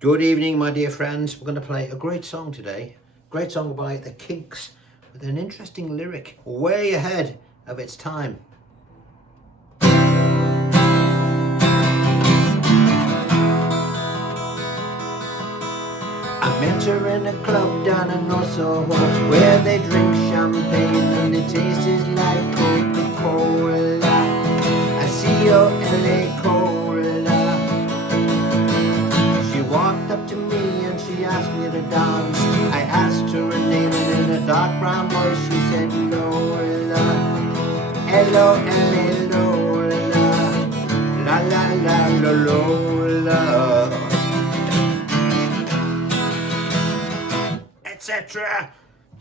Good evening, my dear friends. We're going to play a great song today. Great song by the Kinks with an interesting lyric way ahead of its time. I met her in a club down in North Soho where they drink champagne and it tastes like Coca-Cola. I see your LA Cola. She walked up to me and she asked me to dance. I asked her her name and in a dark brown voice she said Lola. L-O-L-A Lola. La la la la Lola. Etc.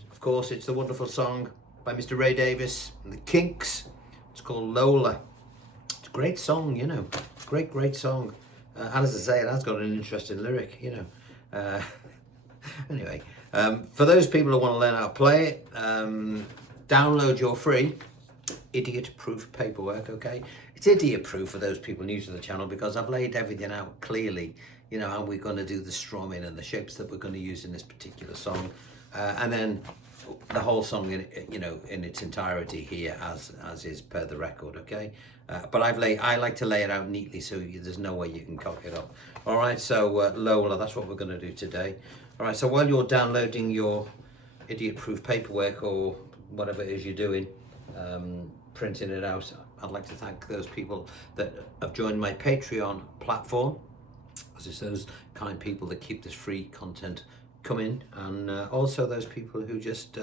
Of course, it's the wonderful song by Mr. Ray Davies and the Kinks. It's called Lola. It's a great song, you know. Great song. And as I say, it has got an interesting lyric, you know. Anyway, for those people who want to learn how to play it, download your free idiot-proof paperwork, okay? It's idiot-proof for those people new to the channel because I've laid everything out clearly, you know, how we're going to do the strumming and the shapes that we're going to use in this particular song. And then the whole song, you know, in its entirety here as is per the record, okay? But I like to lay it out neatly so there's no way you can cock it up. All right, so Lola, that's what we're going to do today. All right, so while you're downloading your idiot-proof paperwork or whatever it is you're doing, printing it out, I'd like to thank those people that have joined my Patreon platform, as it's those kind people that keep this free content coming, and also those people who just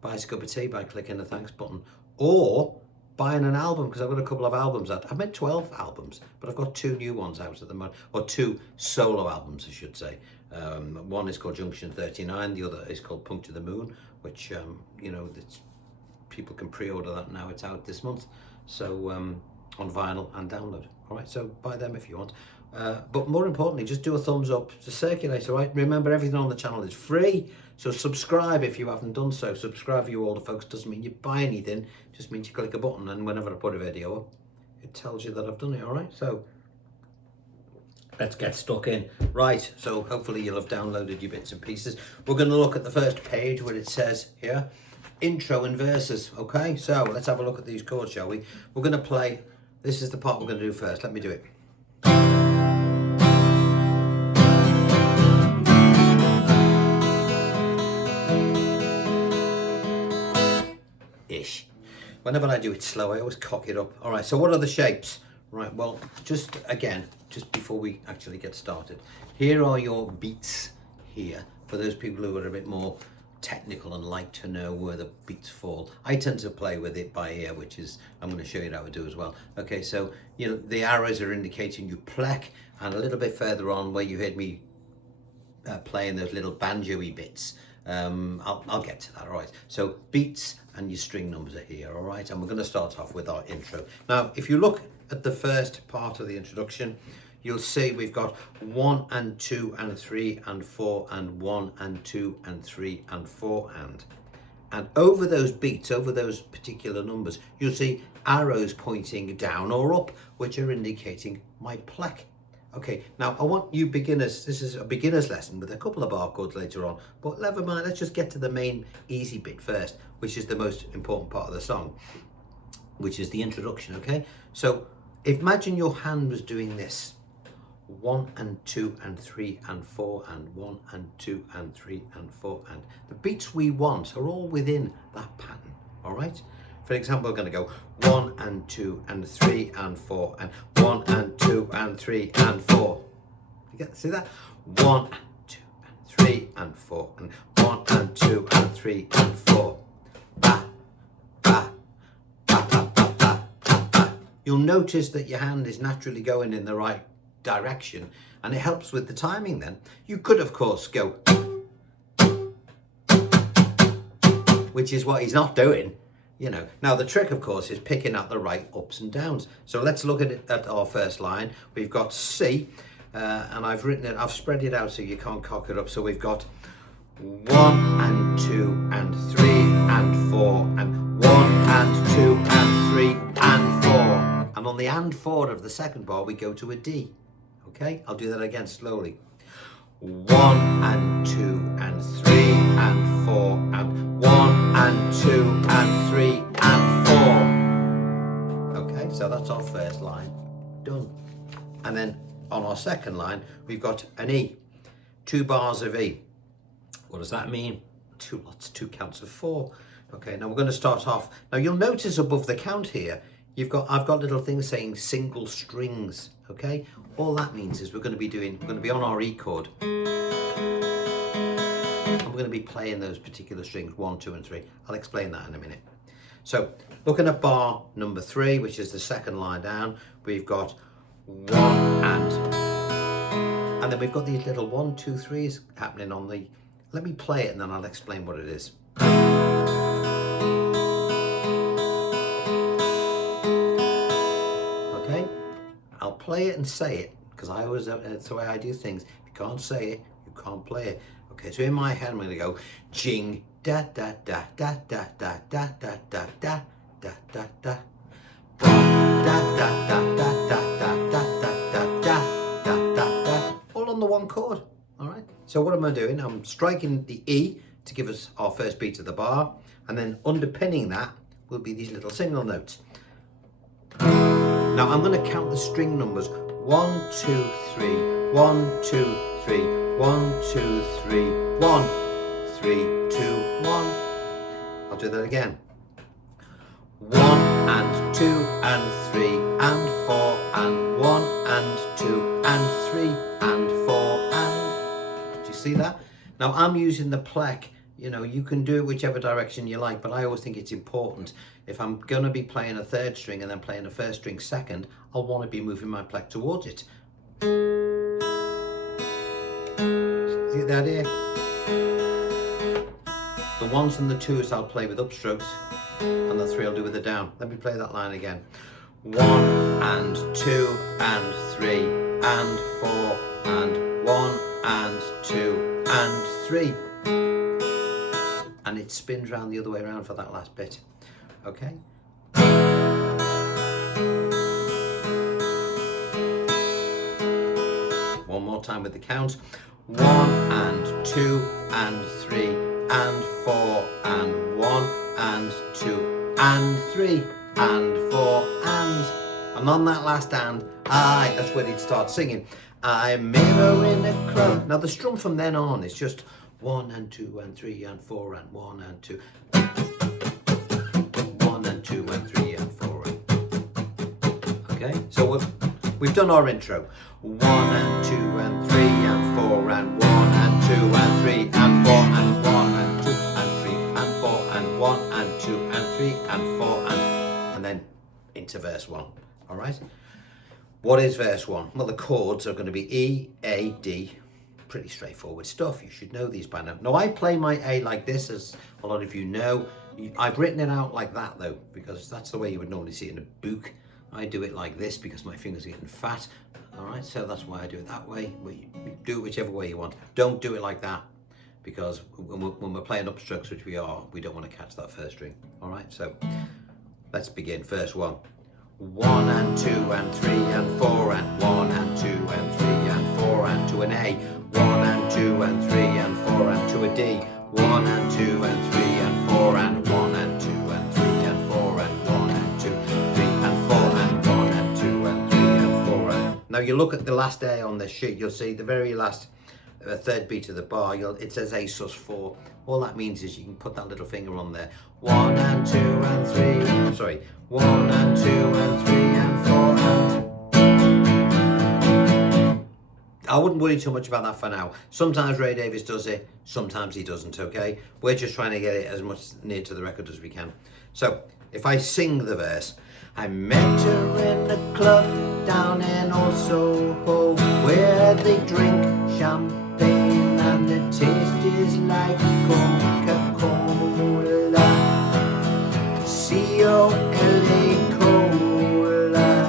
buy a cup of tea by clicking the thanks button or buying an album, because I've got a couple of albums out. I've made 12 albums, but I've got 2 new ones out at the moment, or 2 solo albums, I should say. One is called Junction 39, the other is called Punk to the Moon, which, you know, people can pre-order that now. It's out this month, so on vinyl and download. All right, so buy them if you want. But more importantly, just do a thumbs up to circulate, all right? Remember, everything on the channel is free, so subscribe if you haven't done so. Subscribe for you older folks. Doesn't mean you buy anything, just means you click a button, and whenever I put a video up, it tells you that I've done it, all right? So let's get stuck in. Right, so hopefully you'll have downloaded your bits and pieces. We're going to look at the first page where it says here, intro and verses, okay? So let's have a look at these chords, shall we? We're going to play, this is the part we're going to do first. Let me do it. Ish. Whenever I do it slow, I always cock it up. All right, so what are the shapes? Right, well, just before we actually get started, here are your beats here for those people who are a bit more technical and like to know where the beats fall. I tend to play with it by ear, which is, I'm going to show you how to do as well. Okay, so, you know, the arrows are indicating your pleck, and a little bit further on where you heard me playing those little banjo-y bits, I'll get to that. All right, so beats and your string numbers are here, all right, and we're going to start off with our intro. Now, if you look at the first part of the introduction, you'll see we've got 1 and 2 and 3 and 4 and 1 and 2 and 3 and 4 and over those beats, over those particular numbers, you'll see arrows pointing down or up, which are indicating my pleck. Okay, now I want you beginners, this is a beginner's lesson with a couple of bar chords later on, but never mind, let's just get to the main easy bit first, which is the most important part of the song, which is the introduction, okay? So imagine your hand was doing this, 1 and 2 and 3 and 4 and 1 and 2 and 3 and 4, and the beats we want are all within that pattern, all right? For example, we're going to go 1 and 2 and 3 and 4 and 1 and 2 and 3 and 4. You get to see that? 1 and 2 and 3 and 4 and 1 and 2 and 3 and 4. Ba, ba, ba, ba, ba, ba, ba, ba. You'll notice that your hand is naturally going in the right direction, and it helps with the timing then. You could, of course, go, which is what he's not doing. You know, now the trick, of course, is picking out the right ups and downs. So let's look at it at our first line. We've got C, and I've written it, I've spread it out so you can't cock it up. So we've got 1 and 2 and 3 and 4 and 1 and 2 and 3 and 4. And on the and 4 of the second bar, we go to a D. Okay, I'll do that again slowly. 1 and 2 and 3 and 4 and 1 and 2 and 3 and 4. Okay, so that's our first line done. And then on our second line, we've got an E, 2 bars of E. What does that mean? 2 counts of 4. Okay, now we're going to start off. Now you'll notice above the count here, I've got little things saying single strings. Okay, all that means is we're going to be on our E chord, and we're going to be playing those particular strings 1, 2, and 3. I'll explain that in a minute. So looking at bar number 3, which is the second line down, we've got 1 and then we've got these little 1, 2, 3s happening on the. Let me play it and then I'll explain what it is. Okay, I'll play it and say it because I always that's the way I do things. If you can't say it, you can't play it. Okay, so in my head I'm going to go jing da da da da da da da da da da da da da. Da da da da da da da da da da da da, all on the one chord. All right. So what am I doing? I'm striking the E to give us our first beat of the bar, and then underpinning that will be these little single notes. Now I'm going to count the string numbers: 1, 2, 3, 1, 2, 3, 1, 2, 3, 1, 3, 2, 1. I'll do that again. 1 and 2 and 3 and 4 and 1 and 2 and 3 and 4 and. Do you see that? Now I'm using the plec. You know, you can do it whichever direction you like, but I always think it's important. If I'm going to be playing a third string and then playing a first string second, I'll want to be moving my plec towards it. See the idea? The 1s and the 2s I'll play with upstrokes, and the 3 I'll do with a down. Let me play that line again. 1 and 2 and 3 and 4 and 1 and 2 and 3. And it spins round the other way around for that last bit. Okay? One more time with the count. 1 and 2 and 3 and 4 and 1 and 2 and 3 and 4 and on that last and, that's where he'd start singing. I met her in a club. Now the strum from then on is just 1 and 2 and 3 and 4 and 1 and 2. 1 and 2 and 3 and 4 and. Okay, so we've done our intro. 1 and 2 and 3 and 4 and 1 and 2 and 3 and 4 and 1 and 2 and 3 and 4 and 1 and 2 and 3 and 4 and then into verse 1. All right. What is verse 1? Well, the chords are going to be E, A, D. Pretty straightforward stuff. You should know these by now. Now, I play my A like this, as a lot of you know. I've written it out like that, though, because that's the way you would normally see it in a book. I do it like this because my fingers are getting fat. All right, so that's why I do it that way. You do it whichever way you want. Don't do it like that, because when we're playing upstrokes, which we are, we don't want to catch that first string. All right, so let's begin. Verse 1. 1 and 2 and 3 and 4 and 1 and 2 and 3 and 4 and to an A. 1 and 2 and 3 and 4 and to a D. 1 and 2 and 3 and 4 and 1 and 2 and 3 and 4 and 1 and 2, 3 and 4 and 1 and 2 and 3 and 4 and. Now you look at the last A on this sheet, you'll see the very last third beat of the bar. It says A sus4. All that means is you can put that little finger on there. 1 and 2 and 3. Sorry. 1 and 2 and 3 and 4 and. I wouldn't worry too much about that for now. Sometimes Ray Davies does it, sometimes he doesn't, okay? We're just trying to get it as much near to the record as we can. So, if I sing the verse, I met her in a club down in Old Soho, where they drink champagne and the taste is like Coca-Cola. C-O-L-A Cola.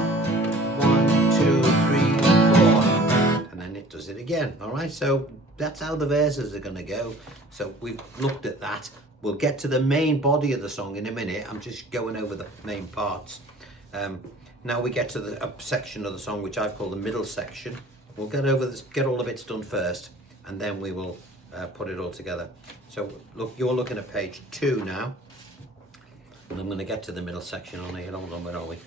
1, 2, 3, 4. And then it does it again. All right, so that's how the verses are going to go. So we've looked at that. We'll get to the main body of the song in a minute. I'm just going over the main parts. Now we get to the section of the song which I've called the middle section. We'll get over this, get all the bits done first, and then we will put it all together. So look, you're looking at page 2 now, and I'm going to get to the middle section on here. Hold on, where are we?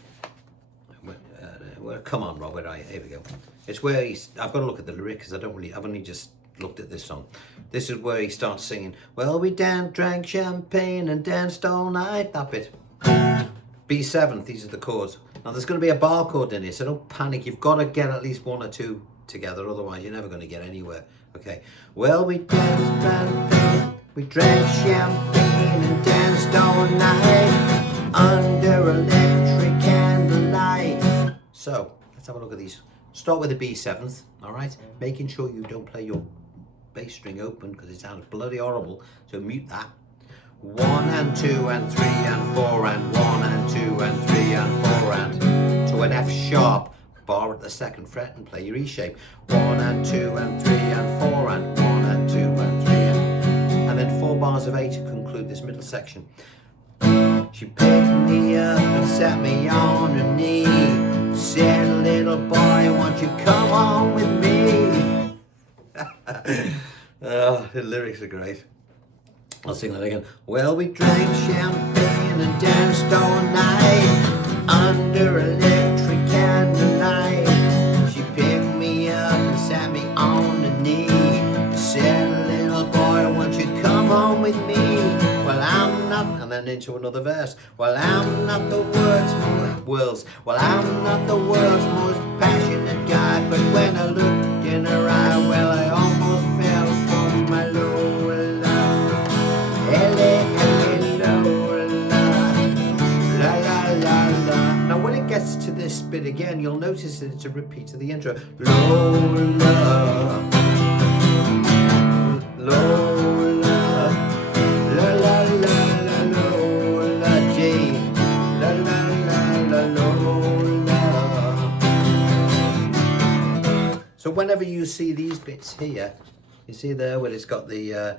Come on, Robert. Here we go. It's where I've got to look at the lyrics because I've only just looked at this song. This is where he starts singing, well, we drank champagne and danced all night. That bit. B7th, these are the chords. Now there's going to be a bar chord in here, so don't panic. You've got to get at least 1 or 2 together, otherwise you're never going to get anywhere. Okay. Well, we danced champagne, we drank champagne and danced all night under electric candlelight. So let's have a look at these. Start with the B7th, all right? Making sure you don't play your bass string open because it sounds bloody horrible. So mute that. 1 and 2 and 3 and 4 and 1 and 2 and 3 and 4 and to an F sharp bar at the 2nd fret and play your E shape. 1 and 2 and 3 and 4 and 1 and 2 and 3 and then 4 bars of A to conclude this middle section. She picked me up and sat me on her knee. Said, little boy, won't you come home with me? Oh, the lyrics are great. I'll sing that again. Well, we drank champagne and danced all night under electric candlelight. She picked me up and sat me on her knee. Said, little boy, won't you come home with me? Well, I'm not, and then into another verse. Well, I'm not the world's most passionate guy, but when I looked in her eye, well, I almost fell for my Lola. La la la la. Now, when it gets to this bit again, you'll notice that it's a repeat of the intro. Lola, Lola, la la la la Lola J, la la la la Lola. So whenever you see these bits here, you see there where it's got the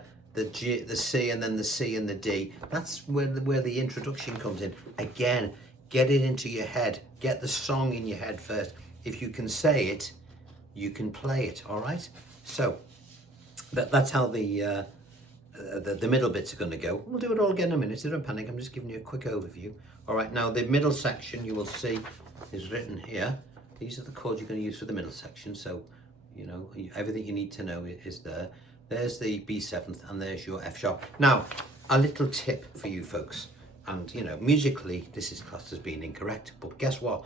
G, the C, and then the C and the D. That's where the introduction comes in. Again, get it into your head. Get the song in your head first. If you can say it, you can play it. All right. So that's how the middle bits are going to go. We'll do it all again in a minute. So don't panic. I'm just giving you a quick overview. All right. Now the middle section you will see is written here. These are the chords you're going to use for the middle section. So you know everything you need to know is there. There's the B7th and there's your F sharp. Now, a little tip for you folks. And, you know, musically, this is classed as being incorrect. But guess what?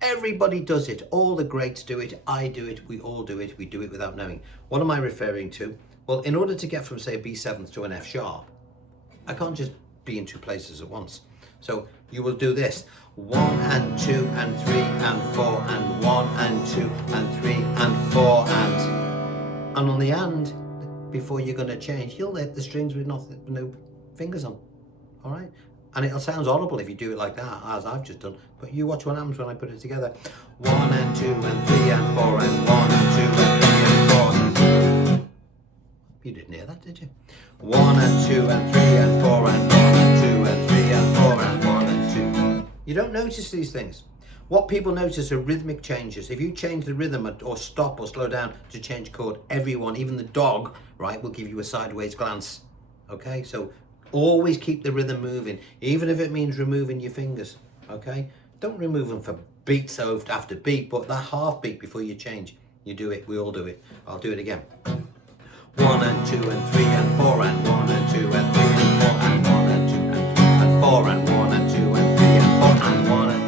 Everybody does it. All the greats do it. I do it. We all do it. We do it without knowing. What am I referring to? Well, in order to get from, say, a B7th to an F sharp, I can't just be in 2 places at once. So you will do this. 1 and 2 and 3 and 4 and 1 and 2 and 3 and 4 and on the and, before you're going to change, you'll hit the strings with no fingers on. All right? And it'll sound horrible if you do it like that, as I've just done. But you watch what happens when I put it together. 1 and 2 and 3 and 4 and 1 and 2 and 3 and 4. You didn't hear that, did you? 1 and 2 and 3 and 4 and 1 and 2 and 3 and 4 and 1 and 2. You don't notice these things. What people notice are rhythmic changes. If you change the rhythm or stop or slow down to change chord, everyone, even the dog, right, will give you a sideways glance. Okay, so always keep the rhythm moving, even if it means removing your fingers. Okay, don't remove them for beats after beat, but that half beat before you change. You do it. We all do it. I'll do it again. 1 and 2 and 3 and 4 and 1 and 2 and 3 and 4 and 1 and 2 and 3 and 4 and 1 and 2 and 3 and 4 and 1 and 2.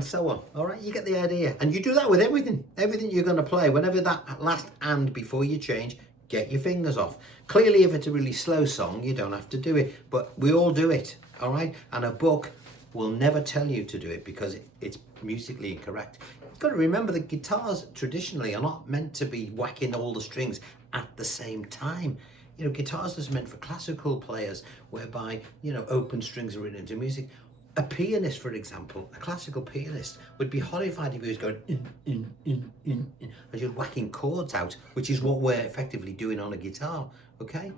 So on. All right, you get the idea. And you do that with everything you're going to play. Whenever that last and before you change, get your fingers off. Clearly, if it's a really slow song, you don't have to do it, but we all do it. All right, and a book will never tell you to do it because it's musically incorrect. You've got to remember that guitars traditionally are not meant to be whacking all the strings at the same time. You know, guitars is meant for classical players, whereby, you know, open strings are written into music. A pianist, for example, a classical pianist, would be horrified if he was going in, as you're whacking chords out, which is what we're effectively doing on a guitar, okay?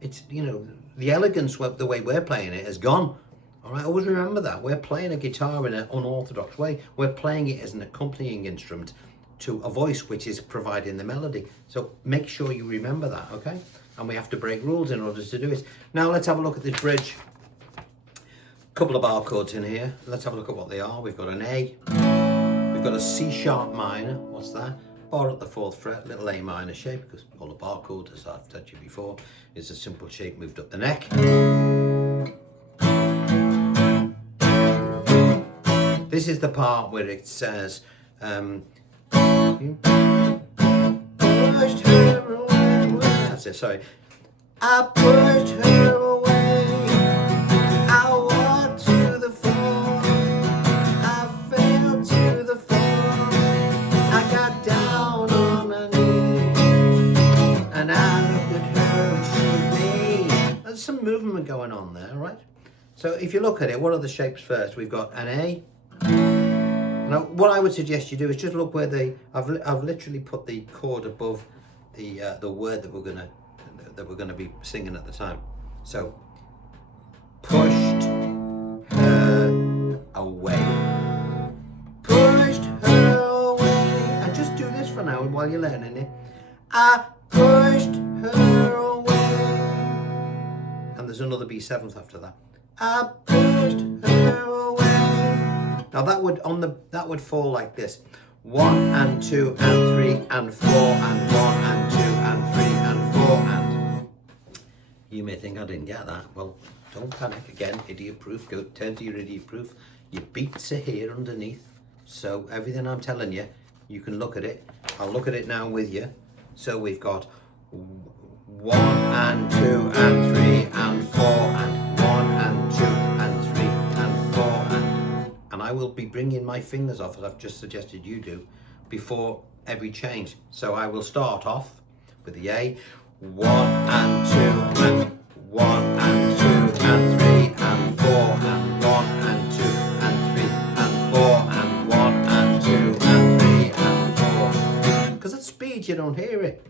It's, you know, the elegance, the way we're playing it, has gone. All right, always remember that. We're playing a guitar in an unorthodox way. We're playing it as an accompanying instrument to a voice which is providing the melody. So make sure you remember that, okay? And we have to break rules in order to do it. Now let's have a look at this bridge. Couple of bar chords in here. Let's have a look at what they are. We've got an A. We've got a C sharp minor. What's that? Bar at the 4th fret, little A minor shape, because all the bar chord, as I've told you before, is a simple shape moved up the neck. This is the part where it says, you pushed her away. That's it, sorry. I pushed her away. I walked to the floor. I fell to the floor. I got down on my knees. And I looked at her and she me. There's some movement going on there, right? So if you look at it, what are the shapes first? We've got an A. Now, what I would suggest you do is just look where I've literally put the chord above the word that we're gonna be singing at the time. So, pushed her away. Pushed her away. And just do this for now while you're learning it. I pushed her away. And there's another B7th after that. I pushed her away. Now that would fall like this: 1 and 2 and 3 and 4 and 1 and 2 and 3 and 4 and. You may think I didn't get that. Well, don't panic again. Idiot proof. Go turn to your idiot proof. Your beats are here underneath. So everything I'm telling you, you can look at it. I'll look at it now with you. So we've got 1 and 2 and 3 and 4 and 1 and 2 and 3 and 4 and I will be bringing my fingers off, as I've just suggested you do, before every change. So I will start off with the A, 1 and 2 and 1 and 2 and 3 and 4 and 1 and 2 and 3 and 4 and 1 and 2 and 3 and 4. Because at speed you don't hear it.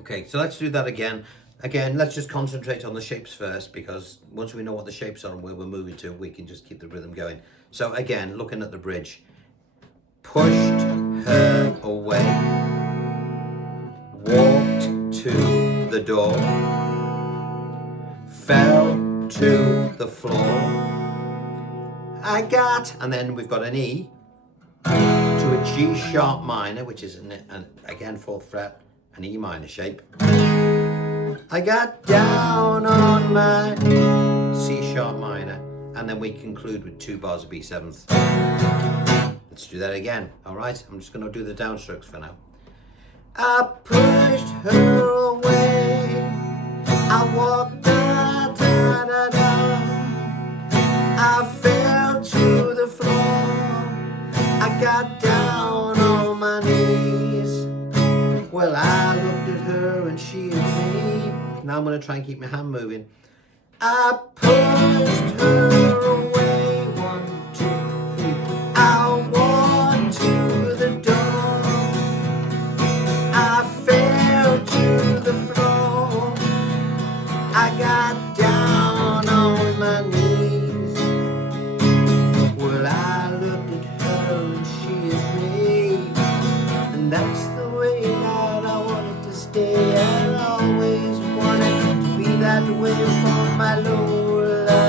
Okay, so let's do that again. Again, let's just concentrate on the shapes first, because once we know what the shapes are and where we're moving to, we can just keep the rhythm going. So again, looking at the bridge. Pushed her away. Walked to the door. Fell to the floor. I got, and then we've got an E to a G sharp minor, which is again 4th fret, an E minor shape. I got down on my C sharp minor, and then we conclude with 2 bars of B7th. Let's do that again. All right, I'm just going to do the downstrokes for now. I pushed her away. I walked da da da da. I fell to the floor. I got down on my knees. Well, I looked at her and she at me. Now I'm going to try and keep my hand moving. I pushed her away. 1, 2, 3. I walked to the door. I fell to the floor. I got down on my knees. Well, I looked at her and she at me. And that's the way that I wanted to stay. I always wanted to be that way for my Lola.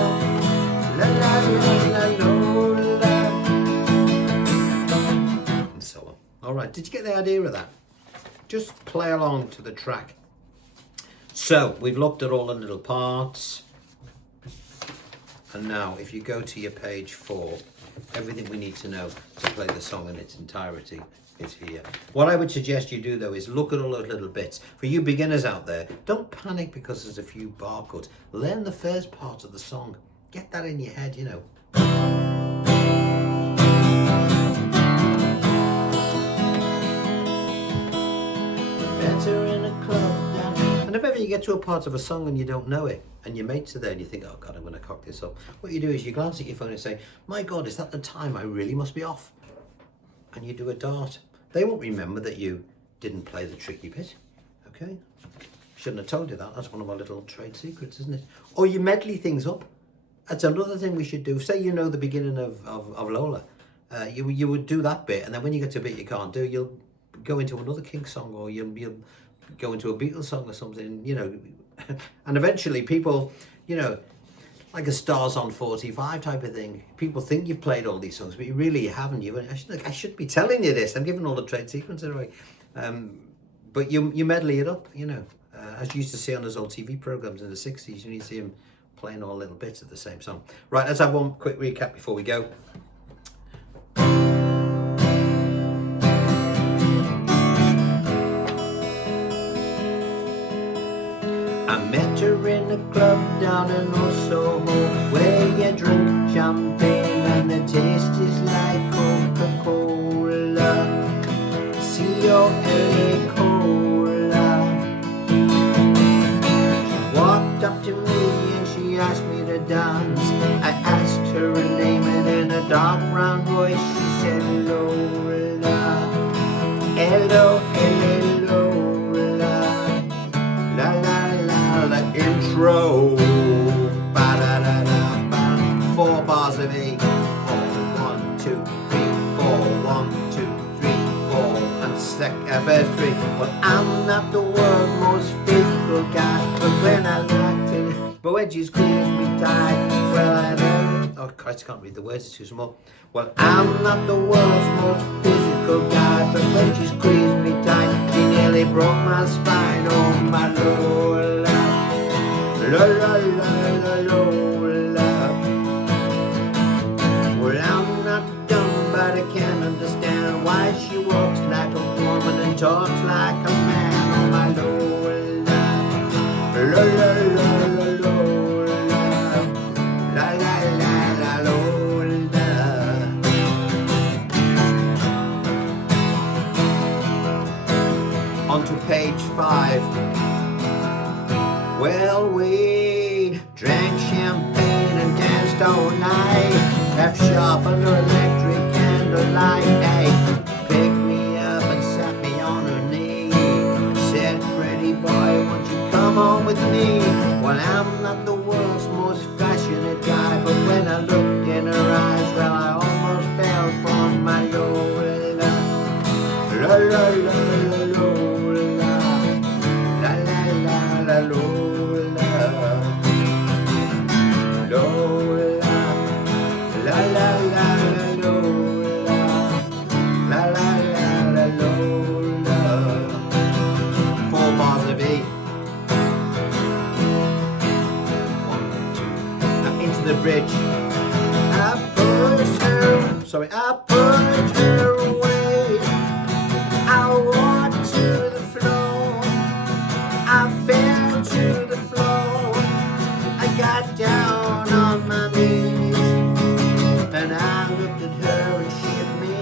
La la la la Lola. And so on. All right, did you get the idea of that? Just play along to the track. So we've looked at all the little parts. And now if you go to your page 4, everything we need to know to play the song in its entirety is here. What I would suggest you do though is look at all those little bits. For you beginners out there, don't panic because there's a few bar chords. Learn the first part of the song. Get that in your head, you know. Better in a club. And if ever you get get to a part of a song and you don't know it, and your mates are there and you think, oh God, I'm going to cock this up. What you do is you glance at your phone and say, my God, is that the time I really must be off? And you do a dart. They won't remember that you didn't play the tricky bit, okay? Shouldn't have told you that. That's one of our little trade secrets, isn't it? Or you medley things up. That's another thing we should do. Say you know the beginning of Lola. You would do that bit, and then when you get to a bit you can't do, you'll go into another Kinks song, or you'll go into a Beatles song or something, you know. And eventually people, you know, like a Stars on 45 type of thing. People think you've played all these songs, but you really haven't. I should be telling you this. I'm giving all the trade secrets away. But you medley it up, you know. As you used to see on those old TV programs in the 60s, you need to see him playing all little bits of the same song. Right, let's have one quick recap before we go. I met her in a club down in Old Soho, where you drink champagne and the taste is like Coca-Cola, C-O-L-A Cola. She walked up to me and she asked me to dance. I asked her her name, and in a dark brown voice she said Lola, L-O-L-A Lola, la la la la. Intro, ba-da-da-da-ba. 4 bars of E. 4, 1, 2, 3, 4, 1, 2, 3, 4. And verse 3. Well, I'm not the world's most physical guy, but when I like to, my wedgies squeeze me tight. Well, I never, oh Christ, I can't read the words, it's too small. Well, I'm not the world's most physical guy, but when she squeezed me tight, she nearly broke my spine. Oh my Lola, la la la la Lola. Well, I'm not dumb, but I can't understand why she walks like a woman and talks like a man. Oh my Lola, la la la la Lola, la la la la Lola. On to page 5. Well, we drank champagne and danced all night, left sharp under electric candlelight. Hey, picked me up and sat me on her knee and said, pretty boy, won't you come on with me? Well, I'm not the world's most passionate guy, but when I looked in her eyes, well, I almost fell for my Lola, la la la la Lola, la la la la Lola. Lola, la la la la Lola, la la la la Lola. 4 bars of E. 1, 2. Now into the bridge. I pushed her away. I walked to the floor. I fell to the floor. I got down on my knees, and I looked at her and she at me.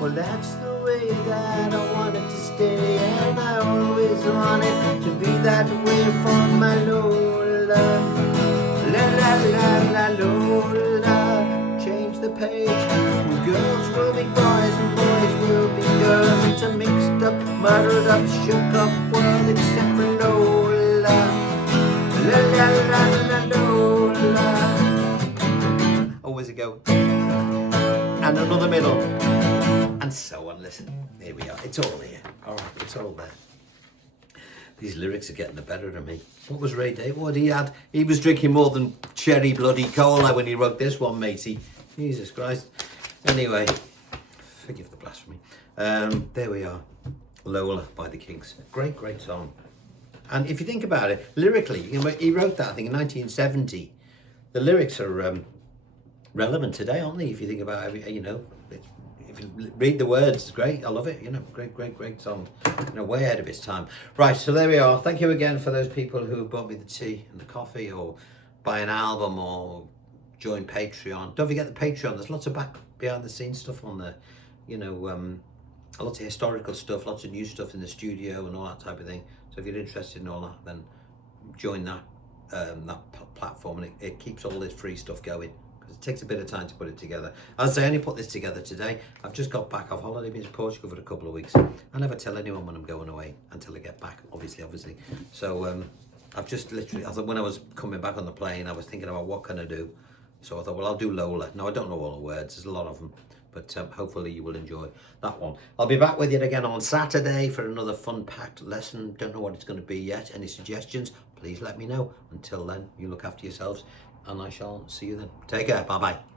Well, that's the way that I wanted to stay, and I always wanted to be that way for my Lola, la la la la Lola. Change the page. Girls will be boys and boys will be girls. It's a mixed up, muddled up, shook up world, except for Lola, la la la la Lola. Always a go. And another middle. And so on. Listen, here we are. It's all here. All right, it's all there. These lyrics are getting the better of me. What was Ray Day? What he had? He was drinking more than cherry bloody cola when he wrote this one, matey. Jesus Christ. Anyway, forgive the blasphemy. There we are. Lola by the Kinks. Great, great song. And if you think about it, lyrically, he wrote that, I think, in 1970. The lyrics are relevant today, aren't they? If you think about it, you know, if you read the words, it's great. I love it. You know, great, great, great song. You know, way ahead of its time. Right, so there we are. Thank you again for those people who bought me the tea and the coffee, or buy an album, or join Patreon. Don't forget the Patreon. There's lots of behind the scenes stuff on there. You know, lots of historical stuff, lots of new stuff in the studio and all that type of thing. So if you're interested in all that, then join that platform, and it keeps all this free stuff going, because it takes a bit of time to put it together. As I say, I only put this together today. I've just got back off holiday, been to Portugal for a couple of weeks. I never tell anyone when I'm going away until I get back, obviously. So I've just literally, I thought when I was coming back on the plane, I was thinking about what can I do. So I thought, well, I'll do Lola. Now, I don't know all the words, there's a lot of them, but hopefully you will enjoy that one. I'll be back with you again on Saturday for another fun-packed lesson. Don't know what it's going to be yet. Any suggestions, please let me know. Until then, you look after yourselves, and I shall see you then. Take care. Bye-bye.